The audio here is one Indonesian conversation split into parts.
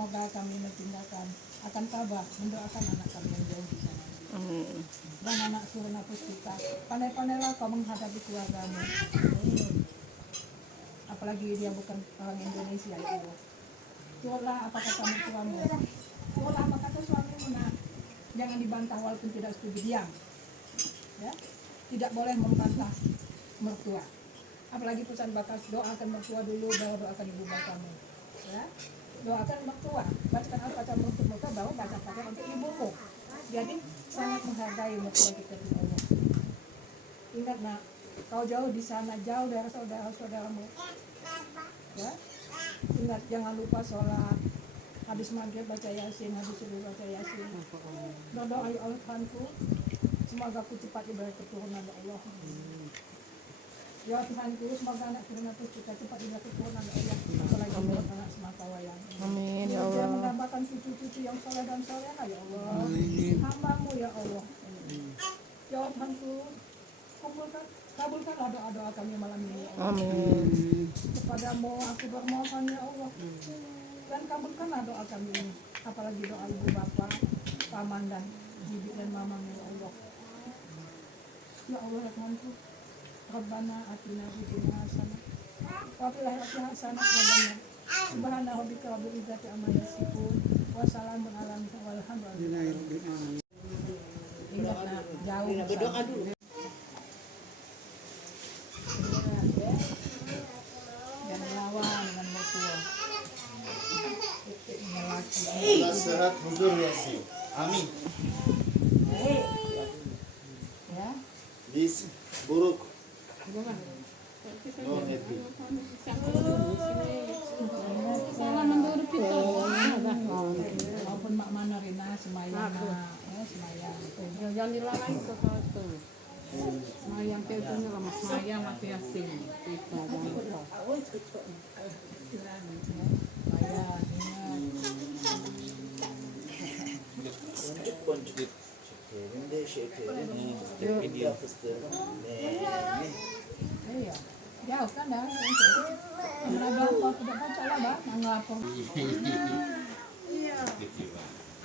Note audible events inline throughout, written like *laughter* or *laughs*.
Semoga kami mentinggalkan akan tabah mendoakan anak kami yang jauh di sana. Amin. Dan anak surga puspita, pandai-pandailah kau menghadapi keluargamu. Apalagi dia bukan orang Indonesia ya Allah. Tuhanlah apa kata mertuamu. Tuhanlah apa kata suamimu nak. Jangan dibantah walaupun tidak setuju diam. Ya, tidak boleh membantah mertua. Apalagi pesan bakas doakan mertua dulu baru doakan ibu bapakmu. Ya, doakan mertua. Bacakan apa kata mertua baru baca pakai untuk ibumu. Jadi sangat menghargai mertua kita di Allah. Ingat nak, kau jauh di sana jauh dari saudara-saudaramu. Ya, ingat jangan lupa sholat. Habis maghrib baca yasin, habis subuh baca yasin. Berdoa ya Allah semoga aku cepat diberi keturunan ya Allah. Ya Tuhanku, semoga anak cepat diberi keturunan ya Allah. Apalagi buat anak semata wayang. Amin ya Allah. mendapatkan cucu-cucu yang soleh dan soleha ya Allah. Hambamu ya Allah. Ya Tuhanku, kumpulkan, kabulkanlah doa-doa kami malam ini ya Allah. Amin. Kepadamu aku bermohon ya Allah. Dan kabulkanlah doa kami ini. Apalagi doa ibu bapak, paman dan bibi dan mamang ya Allah. Ya Allah ya Tuhanku. Rabbana atina fid dunya hasanah. Wa fil akhirati hasanah Rabbana. Subhana rabbika rabbil izzati amma yasifun. Wa salamun ala mursalin walhamdulillah. Ingat nak, jauh berdoa dulu. Jangan lawan dengan mertua. Ini laki. Allah sehat huzur yasin. Amin. Ya. This buruk. Maupun Mak Mana Rina semayang. Ya, semayang. Jangan dilalai ke satu. Semayang ke itu lama semayang mati lupa. Semayang. Kan apa tidak baca lah. Mengapa?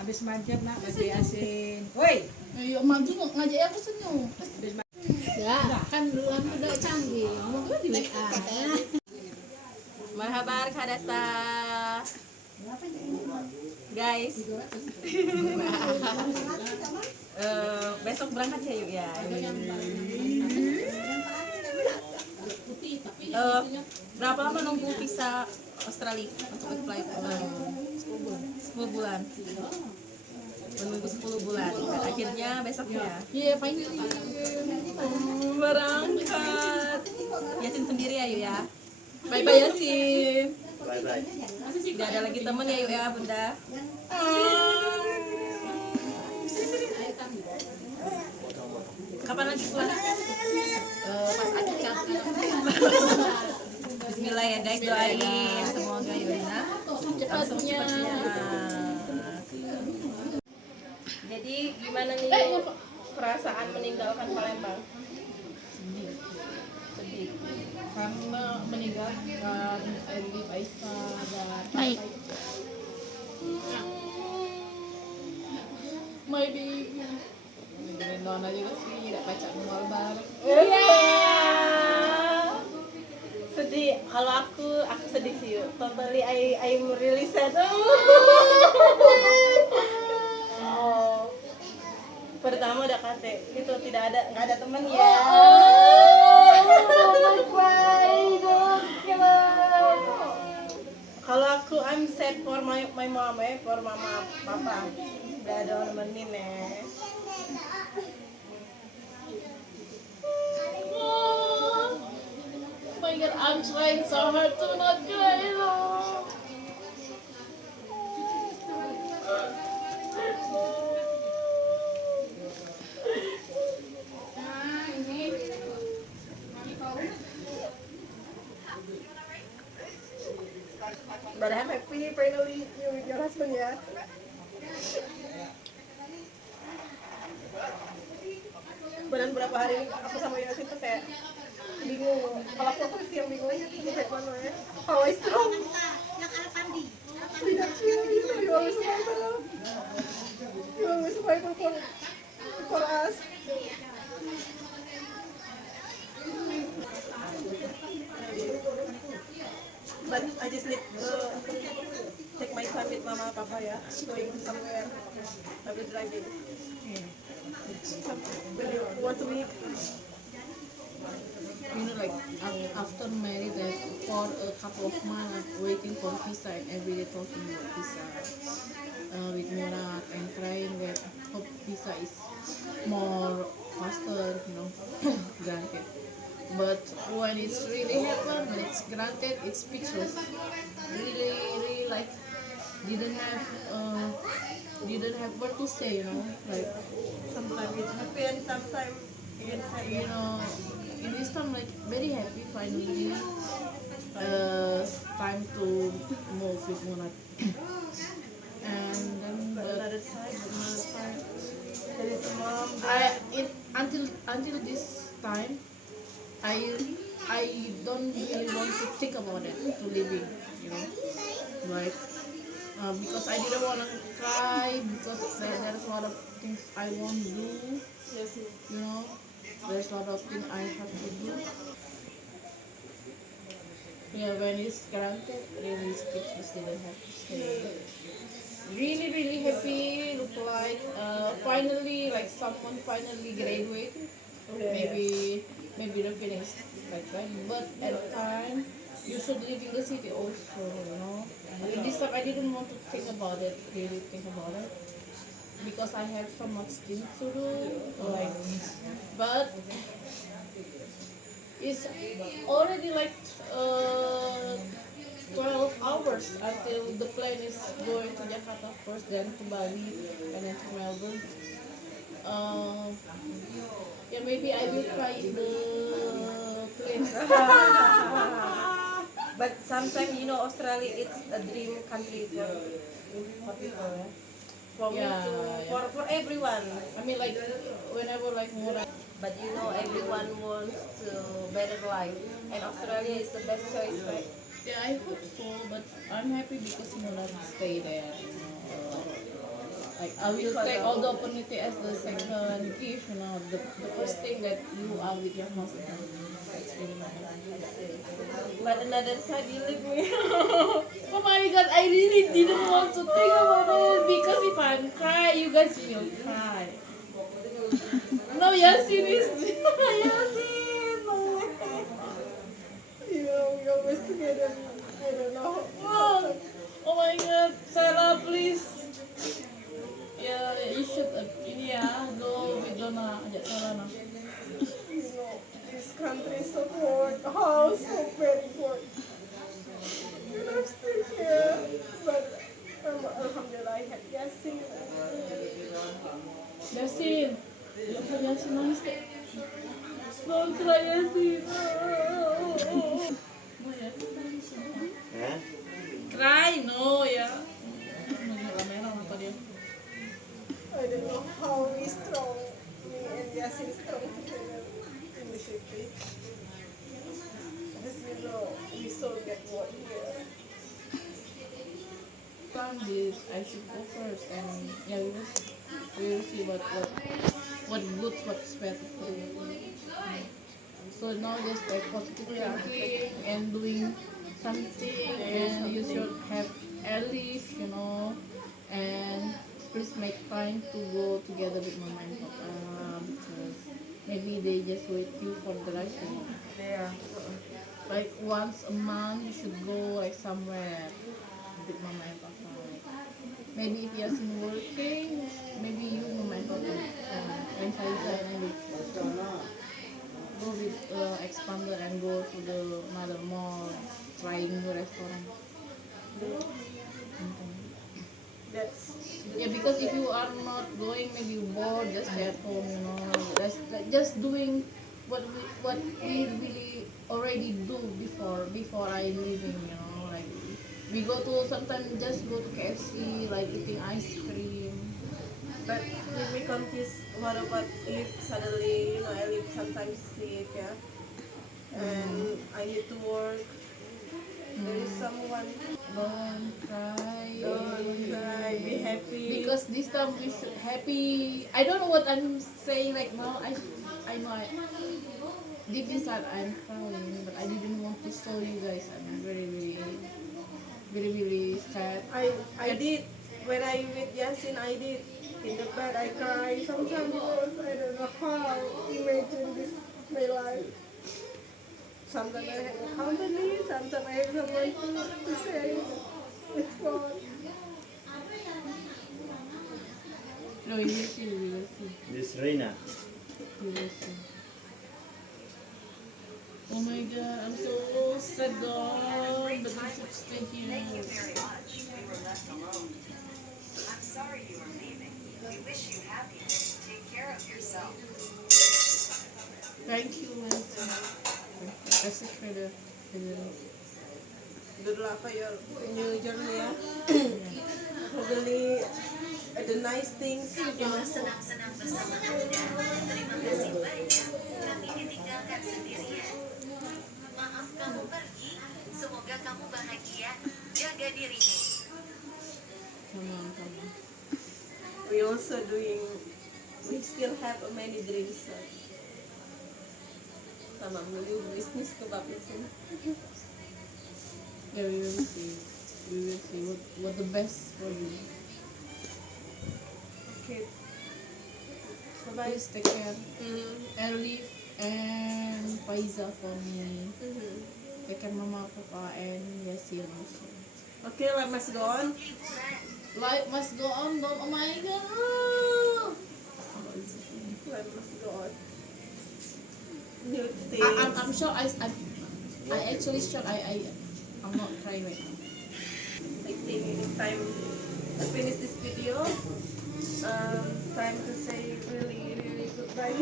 Habis nak baca yasin. Woi. Ayo maju kok ngajak aku senyum. Ya, kan belum udah canggih. Mau di WA. Marhabar Kadasta. Guys. Eh, besok berangkat ya yuk ya. Eh, berapa lama nunggu visa Australia untuk apply? Eh, 10 bulan. Menunggu 10 bulan. Dan akhirnya besok ya. Iya, finally. Berangkat. Yasin sendiri ya ya. Bye bye Yasin. Bye bye. Tidak ada lagi temen ya yuk ya bunda. Kapan lagi pulang? Eh, pas akikah. Bismillah ya guys doain semoga Yuna langsung. Jadi gimana nih perasaan meninggalkan Palembang? Sedih. Karena meninggalkan Edi Faisal dan Baik. my baby. Dengerin Nona juga sih, tidak baca mual bareng. Iya. Sedih. Kalau aku, aku sedih sih. Yu. Totally, I, I'm really sad. Oh. Pertama udah kate, itu tidak ada, nggak ada temen ya. Kalau aku, I'm sad for my my mom, eh, for mama, papa. Gak ada orang nemenin eh. To not cry. Lord. But I'm happy finally you with your husband. Badan berapa hari aku sama Yosin tuh kayak bingung kalau foto sih yang bingung kayak mana ya how I strong tidak sih you always survival you always survival for for us But I just need to take my time with Mama Papa, yeah. Going somewhere. I will drive it. Some- maybe once a week. You know like af- after married that for a couple of months waiting for visa and every day talking about visa uh, with Murat and trying that hope visa is more faster you know *coughs* granted. But when it's really happened when it's granted it's speechless really really like didn't have uh, didn't have what to say you know like Sometimes it's happy and sometimes it's you know, in this time like very happy finally. Uh, time to move with Munat. and then But the, another side, another side. There is mom. I in until until this time, I I don't really want to think about it to living, you know, like uh, because I didn't want to cry because there, there's a lot of things I want to do. Yes, you know there's a lot of things I have to do. Yeah when it's granted really speechless didn't have to say really really happy look like uh, finally like someone finally graduated. Maybe maybe the feeling is like that but at the time you should live in the city also you know. This time I didn't want to think about it really think about it because I have so much things to do like but it's already like uh, 12 hours until the plane is going to Jakarta first then to Bali and then to Melbourne uh, yeah maybe I will in the plane *laughs* But sometimes, you know, Australia, it's a dream country for, for people, yeah. For me Yeah, too, yeah. for, for everyone. I mean like whenever like Mura But you know, everyone wants to better life. And Australia is the best choice, right? Yeah, I hope so, but I'm happy because Mula stay there. You know. Uh, like I will take all the opportunity as the second gift. You know, the, the first thing that you are with your husband. But another side, you leave me. Oh my god, I really didn't want to think about it because if I'm cry, you guys will cry. No, Yasin is Yasin. No. you know we always together I don't know Oh, oh my god, Sarah, please. Ya, you should uh, ini ya, go with Donna, ajak Sarah nah. this country support, how so very good. And I'm still here, but um, Alhamdulillah, I have Yasin. Yasin, you have Yasin on stage. Don't cry, Yasin. Just like positively thinking and doing something and you should have at least you know and please make time to go together with mama and papa because maybe they just wait you for the rest you know. Yeah. like once a month you should go like somewhere with mama and papa maybe if you're still working maybe you mama and papa uh, and Faiza and Elif go with uh, expander and go to the another mall trying the restaurant That's yeah because if you are not going maybe you bored just stay at home you know just like, just doing what we what we really already do before before I leaving you know like we go to sometimes just go to KFC like eating ice cream But let me confused. What about if suddenly, you know, sometimes sick, yeah? and mm-hmm. I need to work. There is mm-hmm. someone. Don't cry. Don't cry, be happy. Because this time we should happy. I don't know what I'm saying right now. I I know I, deep inside I'm crying, but I didn't want to show you guys. I'm very very very very sad. I I did when I with Yasin. I did in the bed. I cry sometimes I don't know how imagine this my life. Sometimes I have a company. Sometimes I have someone to, to say it's gone. No, you will see. You will see. This Reina. You. Oh my god, I'm so sad, dog. But you should stay here. very much. We were left alone. I'm sorry you were leaving. We wish you happiness. Take care of yourself. Thank you, Manson. Credit. Good luck for your new journey. Yeah. Hopefully, the nice things. Senang-senang bersama Anda. Terima kasih banyak. Kami ditinggalkan sendirian. Maaf kamu pergi. Semoga kamu bahagia. Jaga dirimu. Come on. We also doing. We still have many dreams. So. Beli bisnis kebab di sini. Yeah, we will see. We will see what, what the best for you. Okay. Bye. Please take care. Mm-hmm. Elif and Faiza for me. Mm-hmm. Take care Mama, Papa, and Yasin also. Okay, let us go on. Life must go on, don't, oh my god! Let us go on. New things. I, I'm, I'm sure I, I, I actually sure I, I, I'm not crying right now. I think it's time to finish this video. Um, time to say really, really goodbye. *laughs*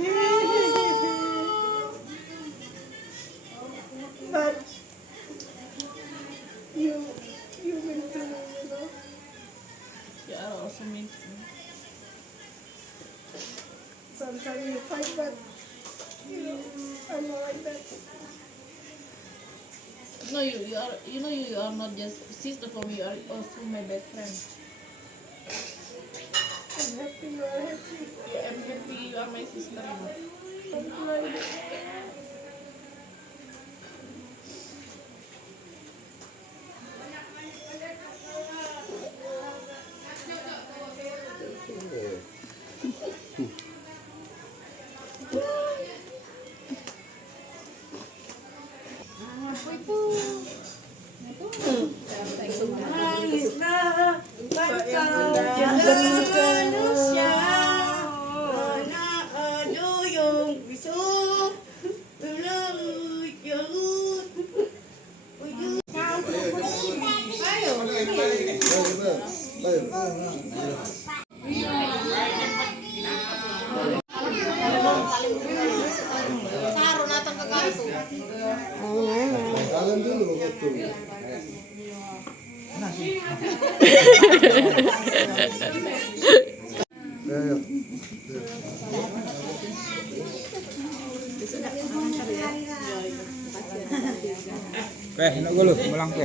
but you, you mean to me, you know. Yeah, I also mean to. Sometimes you fight, but you know, I'm like that. No, you, you are, you know, you are not just sister for me. You are also my best friend. I'm happy you are happy. Yeah, I'm happy you are my sister. Keh, nak gulu, melang keh.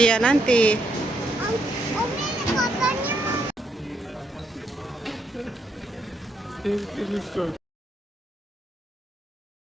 Ayan, auntie. It's, it's good.